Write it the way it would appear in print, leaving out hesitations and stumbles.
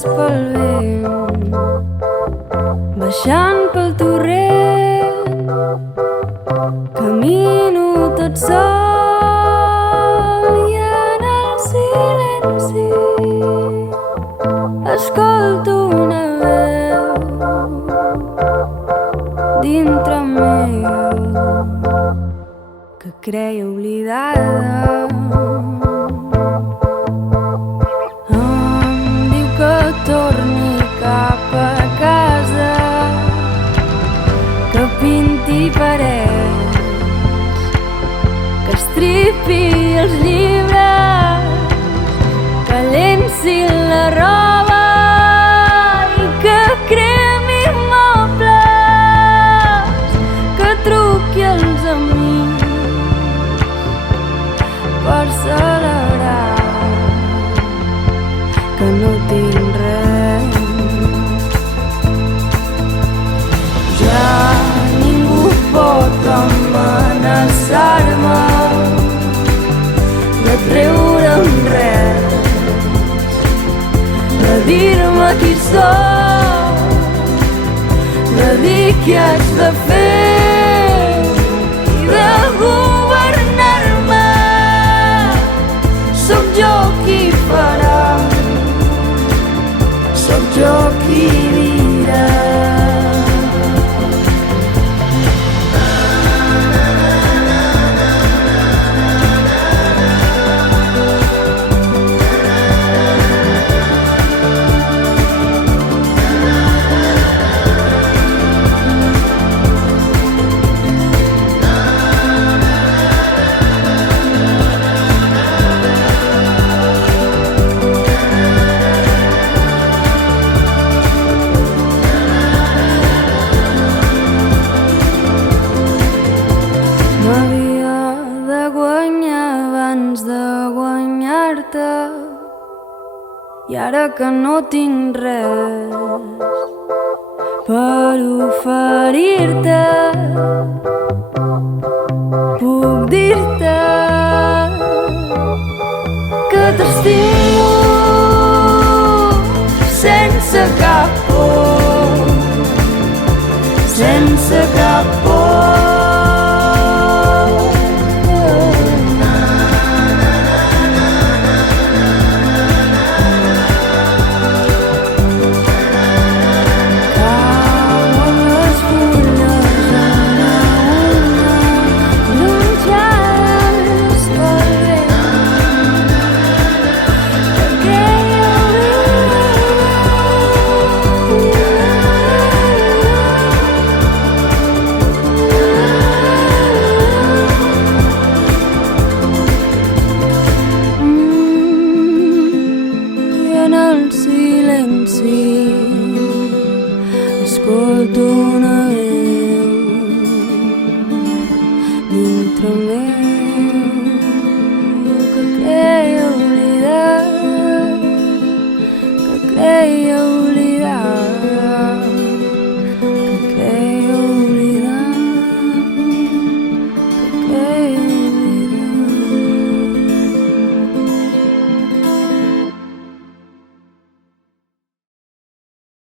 voltes pel vent, baixant pel torrent, camino tot sol i en el silenci escolto una veu dintre meu que creia oblidada. Em diu que torni cap a casa, que pinti parets, que estripi els llibres, que llenci la roba i que cremi mobles, que truqui als amics per celebrar que no tinc res. Ja ningú pot amenaçar-me de treure'm res, de dir-me qui soc, de dir què haig de fer i de governar-me. Sóc jo qui farà, sóc jo qui dirà. M'havia de guanyar abans de guanyar-te, i ara que no tinc res per oferir-te, puc dir-te que t'estimo sense cap por, sense cap por.